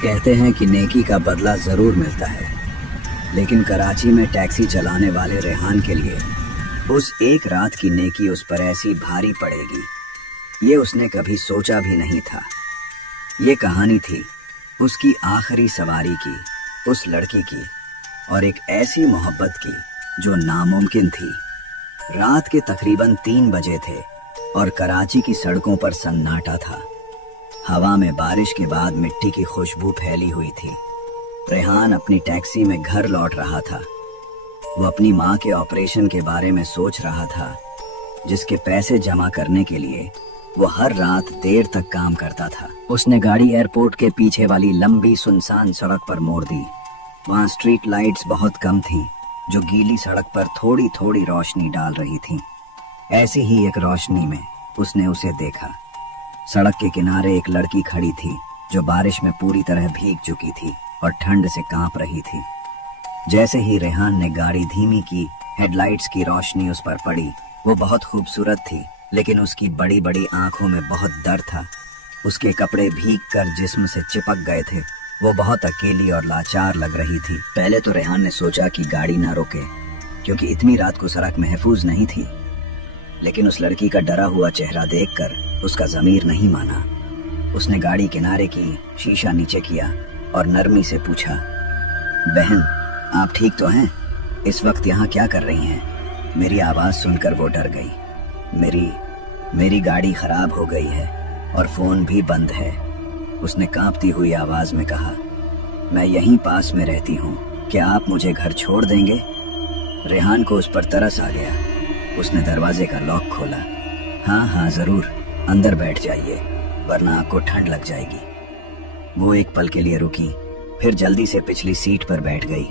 कहते हैं कि नेकी का बदला ज़रूर मिलता है, लेकिन कराची में टैक्सी चलाने वाले रेहान के लिए उस एक रात की नेकी उस पर ऐसी भारी पड़ेगी, ये उसने कभी सोचा भी नहीं था। ये कहानी थी उसकी आखिरी सवारी की, उस लड़की की, और एक ऐसी मोहब्बत की जो नामुमकिन थी। रात के तकरीबन 3 बजे थे और कराची की सड़कों पर सन्नाटा था। हवा में बारिश के बाद मिट्टी की खुशबू फैली हुई थी। रेहान अपनी टैक्सी में घर लौट रहा था। वो अपनी माँ के ऑपरेशन के बारे में सोच रहा था, जिसके पैसे जमा करने के लिए वो हर रात देर तक काम करता था। उसने गाड़ी एयरपोर्ट के पीछे वाली लंबी सुनसान सड़क पर मोड़ दी। वहाँ स्ट्रीट लाइट्स बहुत कम थीं, जो गीली सड़क पर थोड़ी थोड़ी रोशनी डाल रही थीं। ऐसी ही एक रोशनी में उसने उसे देखा। सड़क के किनारे एक लड़की खड़ी थी, जो बारिश में पूरी तरह भीग चुकी थी और ठंड से कांप रही थी। जैसे ही रेहान ने गाड़ी धीमी की, हेडलाइट्स की रोशनी उस पर पड़ी। वो बहुत खूबसूरत थी, लेकिन उसकी बड़ी बड़ी आंखों में बहुत डर था। उसके कपड़े भीग कर जिस्म से चिपक गए थे। वो बहुत अकेली और लाचार लग रही थी। पहले तो रेहान ने सोचा कि गाड़ी ना रोके, क्योंकि इतनी रात को सड़क महफूज नहीं थी, लेकिन उस लड़की का डरा हुआ चेहरा देखकर उसका ज़मीर नहीं माना। उसने गाड़ी किनारे की, शीशा नीचे किया और नरमी से पूछा, बहन, आप ठीक तो हैं? इस वक्त यहाँ क्या कर रही हैं? मेरी आवाज़ सुनकर वो डर गई। मेरी गाड़ी खराब हो गई है और फ़ोन भी बंद है, उसने कांपती हुई आवाज़ में कहा। मैं यहीं पास में रहती हूँ, क्या आप मुझे घर छोड़ देंगे? रेहान को उस पर तरस आ गया। उसने दरवाजे का लॉक खोला। हाँ, ज़रूर, अंदर बैठ जाइए, वरना आपको ठंड लग जाएगी। वो एक पल के लिए रुकी, फिर जल्दी से पिछली सीट पर बैठ गई।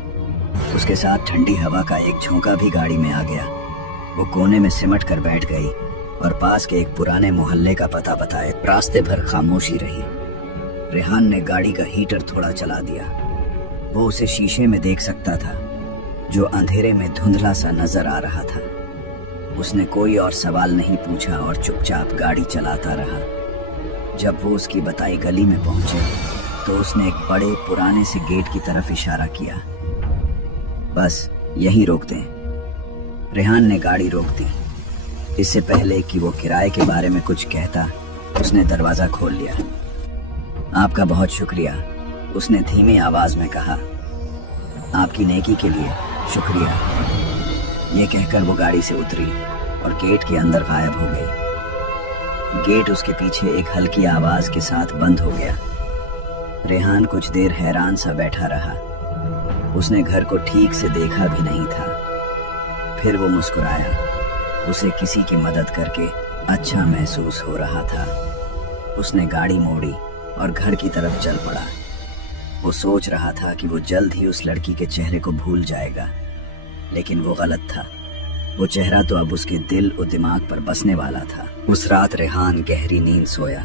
उसके साथ ठंडी हवा का एक झोंका भी गाड़ी में आ गया। वो कोने में सिमट कर बैठ गई और पास के एक पुराने मोहल्ले का पता बताए। रास्ते भर खामोशी रही। रेहान ने गाड़ी का हीटर थोड़ा चला दिया। वो उसे शीशे में देख सकता था, जो अंधेरे में धुंधला सा नजर आ रहा था। उसने कोई और सवाल नहीं पूछा और चुपचाप गाड़ी चलाता रहा। जब वो उसकी बताई गली में पहुंचे, तो उसने एक बड़े पुराने से गेट की तरफ इशारा किया। बस यहीं रोक दें। रेहान ने गाड़ी रोक दी। इससे पहले कि वो किराए के बारे में कुछ कहता, उसने दरवाज़ा खोल लिया। आपका बहुत शुक्रिया, उसने धीमी आवाज़ में कहा। आपकी नेकी के लिए शुक्रिया। ये कहकर वो गाड़ी से उतरी और गेट के अंदर गायब हो गई। गेट उसके पीछे एक हल्की आवाज़ के साथ बंद हो गया। रेहान कुछ देर हैरान सा बैठा रहा। उसने घर को ठीक से देखा भी नहीं था। फिर वो मुस्कुराया। उसे किसी की मदद करके अच्छा महसूस हो रहा था। उसने गाड़ी मोड़ी और घर की तरफ चल पड़ा। वो सोच रहा था कि वो जल्द ही उस लड़की के चेहरे को भूल जाएगा, लेकिन वो गलत था। वो चेहरा तो अब उसके दिल और दिमाग पर बसने वाला था। उस रात रेहान गहरी नींद सोया,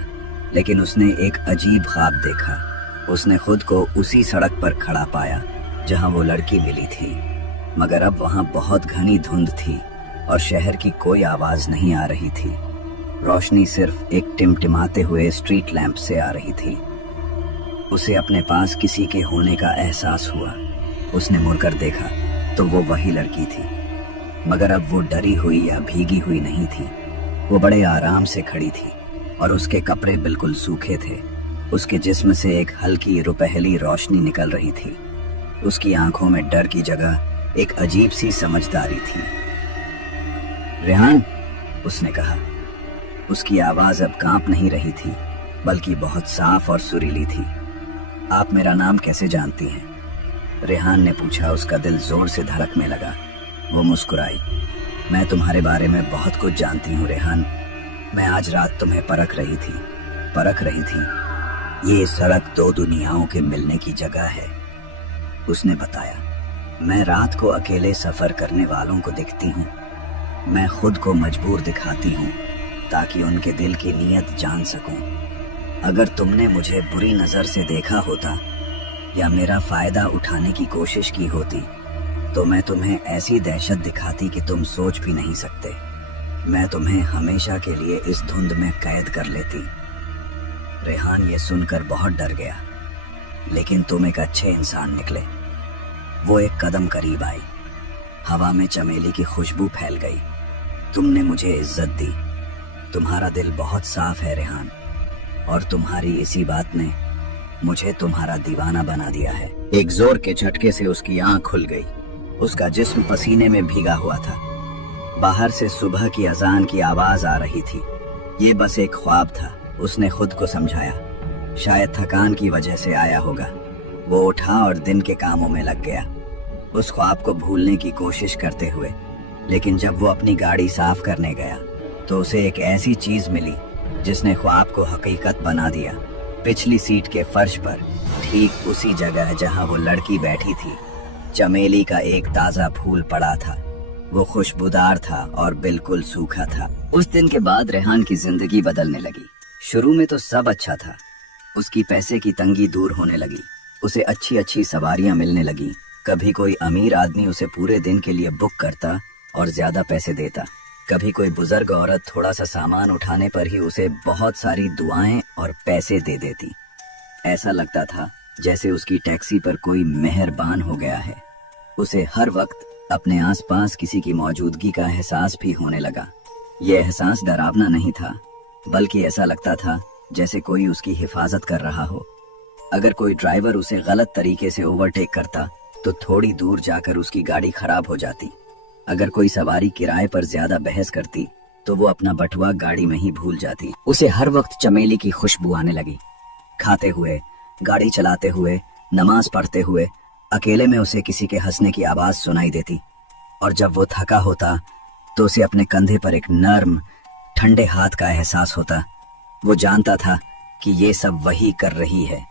लेकिन उसने एक अजीब ख्वाब देखा। उसने खुद को उसी सड़क पर खड़ा पाया जहां वो लड़की मिली थी, मगर अब वहां बहुत घनी धुंध थी और शहर की कोई आवाज नहीं आ रही थी। रोशनी सिर्फ एक टिमटिमाते हुए स्ट्रीट लैंप से आ रही थी। उसे अपने पास किसी के होने का एहसास हुआ। उसने मुड़कर देखा तो वो वही लड़की थी, मगर अब वो डरी हुई या भीगी हुई नहीं थी। वो बड़े आराम से खड़ी थी और उसके कपड़े बिल्कुल सूखे थे। उसके जिस्म से एक हल्की रुपहली रोशनी निकल रही थी। उसकी आंखों में डर की जगह एक अजीब सी समझदारी थी। रेहान, उसने कहा। उसकी आवाज अब कांप नहीं रही थी, बल्कि बहुत साफ और सुरीली थी। आप मेरा नाम कैसे जानती हैं? रेहान ने पूछा। उसका दिल जोर से धड़कने लगा। वो मुस्कुराई। मैं तुम्हारे बारे में बहुत कुछ जानती हूँ रेहान। मैं आज रात तुम्हें परख रही थी। ये सड़क 2 दुनियाओं के मिलने की जगह है, उसने बताया। मैं रात को अकेले सफर करने वालों को देखती हूँ। मैं खुद को मजबूर दिखाती हूँ ताकि उनके दिल की नीयत जान सकूं। अगर तुमने मुझे बुरी नजर से देखा होता या मेरा फायदा उठाने की कोशिश की होती, तो मैं तुम्हें ऐसी दहशत दिखाती कि तुम सोच भी नहीं सकते। मैं तुम्हें हमेशा के लिए इस धुंध में कैद कर लेती। रेहान ये सुनकर बहुत डर गया, लेकिन तुम एक अच्छे इंसान निकले। वो एक कदम करीब आई। हवा में चमेली की खुशबू फैल गई। तुमने मुझे इज्जत दी। तुम्हारा दिल बहुत साफ है रेहान, और तुम्हारी इसी बात ने मुझे तुम्हारा दीवाना बना दिया है। एक जोर के झटके से उसकी आंख खुल गई। उसका जिस्म पसीने में भीगा हुआ था। बाहर से सुबह की अजान की आवाज आ रही थी। ये बस एक ख्वाब था, उसने खुद को समझाया। शायद थकान की वजह से आया होगा। वो उठा और दिन के कामों में लग गया, उस ख्वाब को भूलने की कोशिश करते हुए। लेकिन जब वो अपनी गाड़ी साफ करने गया तो उसे एक ऐसी चीज मिली जिसने ख्वाब को हकीकत बना दिया। पिछली सीट के फर्श पर, ठीक उसी जगह जहां वो लड़की बैठी थी, चमेली का एक ताजा फूल पड़ा था। वो खुशबूदार था और बिल्कुल सूखा था। उस दिन के बाद रेहान की जिंदगी बदलने लगी। शुरू में तो सब अच्छा था। उसकी पैसे की तंगी दूर होने लगी। उसे अच्छी अच्छी सवारियां मिलने लगी। कभी कोई अमीर आदमी उसे पूरे दिन के लिए बुक करता और ज्यादा पैसे देता। कभी कोई बुजुर्ग औरत थोड़ा सा सामान उठाने पर ही उसे बहुत सारी दुआएं और पैसे दे देती। ऐसा लगता था जैसे उसकी टैक्सी पर कोई मेहरबान हो गया है। उसे हर वक्त अपने आसपास किसी की मौजूदगी का एहसास भी होने लगा। यह एहसास डरावना नहीं था, बल्कि ऐसा लगता था जैसे कोई उसकी हिफाजत कर रहा हो। अगर कोई ड्राइवर उसे गलत तरीके से ओवरटेक करता तो थोड़ी दूर जाकर उसकी गाड़ी खराब हो जाती। अगर कोई सवारी किराए पर ज्यादा बहस करती तो वो अपना बटुआ गाड़ी में ही भूल जाती। उसे हर वक्त चमेली की खुशबू आने लगी। खाते हुए, गाड़ी चलाते हुए, नमाज पढ़ते हुए, अकेले में उसे किसी के हंसने की आवाज सुनाई देती। और जब वो थका होता तो उसे अपने कंधे पर एक नर्म, ठंडे हाथ का एहसास होता। वो जानता था कि ये सब वही कर रही है।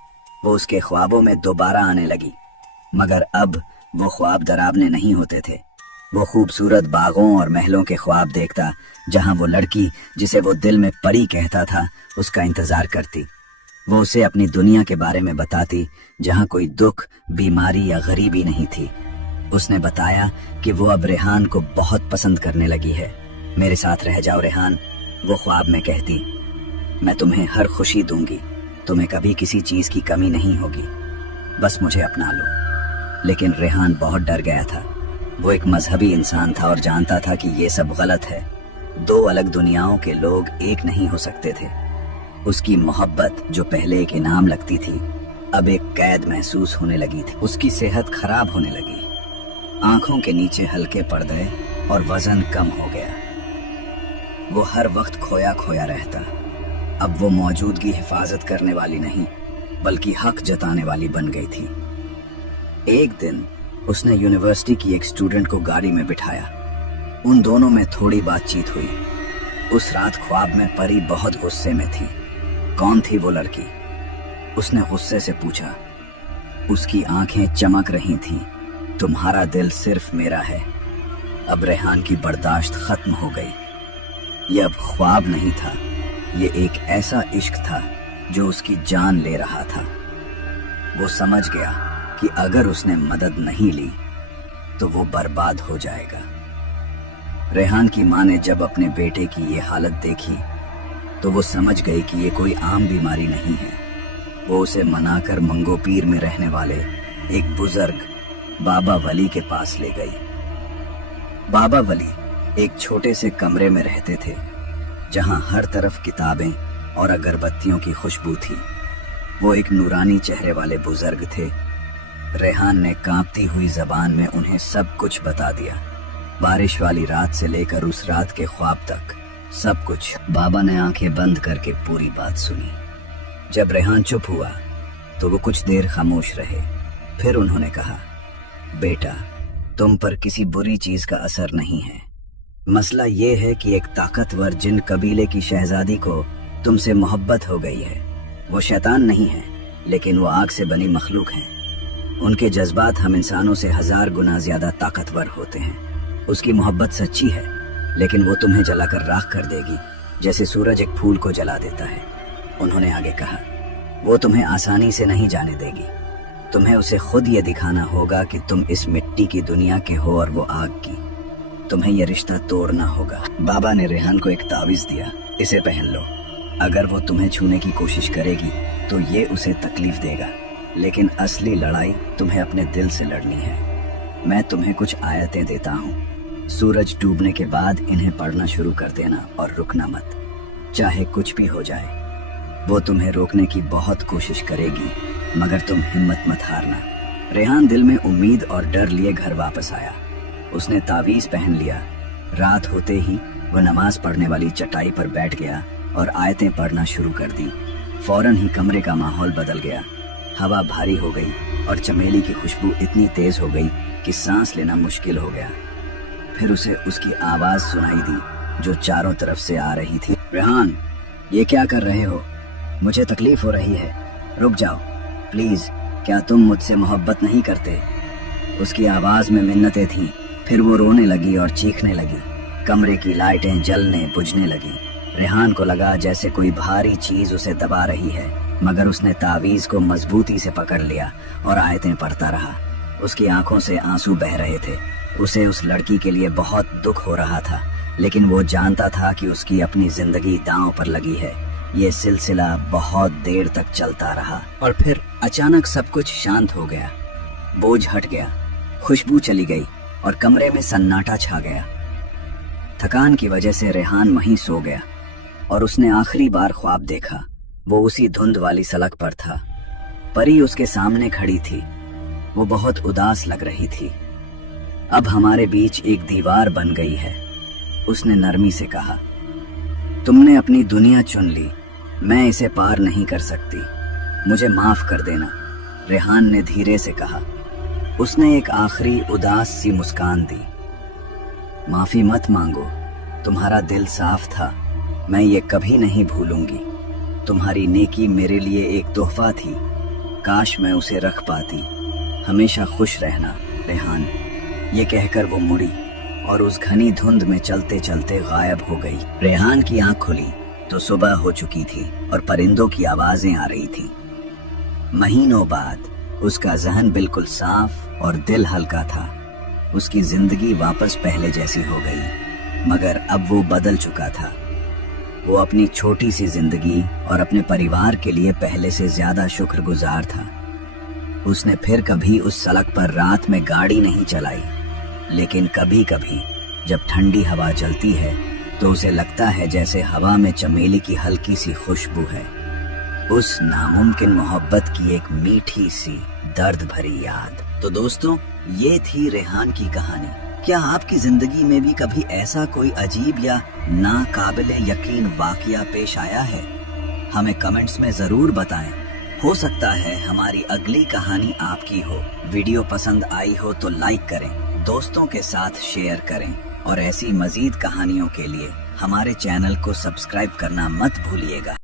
वो उसके ख्वाबों में दोबारा आने लगी, मगर अब वो ख्वाब डरावने नहीं होते थे। वो खूबसूरत बागों और महलों के ख्वाब देखता, जहां वो लड़की जिसे वो दिल में परी कहता था उसका इंतजार करती। वो उसे अपनी दुनिया के बारे में बताती, जहां कोई दुख, बीमारी या गरीबी नहीं थी। उसने बताया कि वो अब रेहान को बहुत पसंद करने लगी है। मेरे साथ रह जाओ रेहान, वो ख्वाब में कहती। मैं तुम्हें हर खुशी दूंगी, तुम्हें कभी किसी चीज की कमी नहीं होगी, बस मुझे अपना लो। लेकिन रेहान बहुत डर गया था। वो एक मजहबी इंसान था और जानता था कि ये सब गलत है। दो अलग दुनियाओं के लोग एक नहीं हो सकते थे। उसकी मोहब्बत, जो पहले एक इनाम लगती थी, अब एक कैद महसूस होने लगी थी। उसकी सेहत खराब होने लगी। आंखों के नीचे हल्के पर्दे और वजन कम हो गया। वो हर वक्त खोया खोया रहता। अब वो मौजूदगी हिफाजत करने वाली नहीं, बल्कि हक जताने वाली बन गई थी। एक दिन उसने यूनिवर्सिटी की एक स्टूडेंट को गाड़ी में बिठाया। उन दोनों में थोड़ी बातचीत हुई। उस रात ख्वाब में परी बहुत गुस्से में थी। कौन थी वो लड़की? उसने गुस्से से पूछा। उसकी आंखें चमक रही थीं। तुम्हारा दिल सिर्फ मेरा है। अब रेहान की बर्दाश्त खत्म हो गई। ये अब ख्वाब नहीं था, ये एक ऐसा इश्क था जो उसकी जान ले रहा था। वो समझ गया कि अगर उसने मदद नहीं ली तो वो बर्बाद हो जाएगा। रेहान की मां ने जब अपने बेटे की ये हालत देखी तो वो समझ गई कि ये कोई आम बीमारी नहीं है। वो उसे मनाकर मंगोपीर में रहने वाले एक बुजुर्ग बाबा वली के पास ले गई। बाबा वली एक छोटे से कमरे में रहते थे, जहां हर तरफ किताबें और अगरबत्तियों की खुशबू थी। वो एक नूरानी चेहरे वाले बुजुर्ग थे। रेहान ने कांपती हुई जबान में उन्हें सब कुछ बता दिया, बारिश वाली रात से लेकर उस रात के ख्वाब तक, सब कुछ। बाबा ने आंखें बंद करके पूरी बात सुनी। जब रेहान चुप हुआ तो वो कुछ देर खामोश रहे। फिर उन्होंने कहा, बेटा, तुम पर किसी बुरी चीज का असर नहीं है। मसला ये है कि एक ताकतवर जिन कबीले की शहजादी को तुमसे मोहब्बत हो गई है। वो शैतान नहीं है, लेकिन वो आग से बनी मखलूक हैं। उनके जज्बात हम इंसानों से 1000 गुना ज्यादा ताकतवर होते हैं। उसकी मोहब्बत सच्ची है, लेकिन वो तुम्हें जलाकर राख कर देगी, जैसे सूरज एक फूल को जला देता है। उन्होंने आगे कहा, वो तुम्हें आसानी से नहीं जाने देगी। तुम्हें उसे खुद ये दिखाना होगा कि तुम इस मिट्टी की दुनिया के हो और वो आग की। तुम्हें ये रिश्ता तोड़ना होगा। बाबा ने रेहान को एक तावीज दिया, इसे पहन लो। अगर वो तुम्हें छूने की कोशिश करेगी तो ये उसे तकलीफ देगा। लेकिन असली लड़ाई तुम्हें अपने दिल से लड़नी है। मैं तुम्हें कुछ आयतें देता हूँ। सूरज डूबने के बाद इन्हें पढ़ना शुरू कर देना और रुकना मत, चाहे कुछ भी हो जाए। वो तुम्हें रोकने की बहुत कोशिश करेगी, मगर तुम हिम्मत मत हारना। रेहान दिल में उम्मीद और डर लिए घर वापस आया। उसने तावीज़ पहन लिया। रात होते ही वो नमाज पढ़ने वाली चटाई पर बैठ गया और आयतें पढ़ना शुरू कर दी। फौरन ही कमरे का माहौल बदल गया। हवा भारी हो गई और चमेली की खुशबू इतनी तेज हो गई कि सांस लेना मुश्किल हो गया। फिर उसे उसकी आवाज सुनाई दी जो चारों तरफ से आ रही थी। रेहान, ये क्या कर रहे हो? मुझे तकलीफ हो रही है, रुक जाओ प्लीज। क्या तुम मुझसे मोहब्बत नहीं करते? उसकी आवाज में मिन्नतें थीं। फिर वो रोने लगी और चीखने लगी। कमरे की लाइटें जलने बुझने लगी। रेहान को लगा जैसे कोई भारी चीज उसे दबा रही है, मगर उसने तावीज को मजबूती से पकड़ लिया और आयतें पढ़ता रहा। उसकी आंखों से आंसू बह रहे थे। उसे उस लड़की के लिए बहुत दुख हो रहा था, लेकिन वो जानता था कि उसकी अपनी जिंदगी दांव पर लगी है। ये सिलसिला बहुत देर तक चलता रहा और फिर अचानक सब कुछ शांत हो गया। बोझ हट गया, खुशबू चली गई और कमरे में सन्नाटा छा गया। थकान की वजह से रेहान वहीं सो गया और उसने आखिरी बार ख्वाब देखा। वो उसी धुंध वाली सड़क पर था। परी उसके सामने खड़ी थी। वो बहुत उदास लग रही थी। अब हमारे बीच एक दीवार बन गई है, उसने नरमी से कहा। तुमने अपनी दुनिया चुन ली, मैं इसे पार नहीं कर सकती, मुझे माफ कर देना, रेहान ने धीरे से कहा। उसने एक आखिरी उदास सी मुस्कान दी। माफी मत मांगो, तुम्हारा दिल साफ था, मैं ये कभी नहीं भूलूंगी। तुम्हारी नेकी मेरे लिए एक तोहफा थी, काश मैं उसे रख पाती। हमेशा खुश रहना रेहान। ये कहकर वो मुड़ी और उस घनी धुंध में चलते चलते गायब हो गई। रेहान की आंख खुली तो सुबह हो चुकी थी और परिंदों की आवाजें आ रही थी। महीनों बाद उसका जहन बिल्कुल साफ और दिल हल्का था। उसकी जिंदगी वापस पहले जैसी हो गई, मगर अब वो बदल चुका था। वो अपनी छोटी सी जिंदगी और अपने परिवार के लिए पहले से ज्यादा शुक्रगुजार था। उसने फिर कभी उस सड़क पर रात में गाड़ी नहीं चलाई, लेकिन कभी कभी जब ठंडी हवा चलती है तो उसे लगता है जैसे हवा में चमेली की हल्की सी खुशबू है। उस नामुमकिन मोहब्बत की एक मीठी सी दर्द भरी याद। तो दोस्तों, ये थी रेहान की कहानी। क्या आपकी जिंदगी में भी कभी ऐसा कोई अजीब या नाकाबिले यकीन वाकया पेश आया है? हमें कमेंट्स में जरूर बताएं। हो सकता है हमारी अगली कहानी आपकी हो। वीडियो पसंद आई हो तो लाइक करें, दोस्तों के साथ शेयर करें और ऐसी मजीद कहानियों के लिए हमारे चैनल को सब्सक्राइब करना मत भूलिएगा।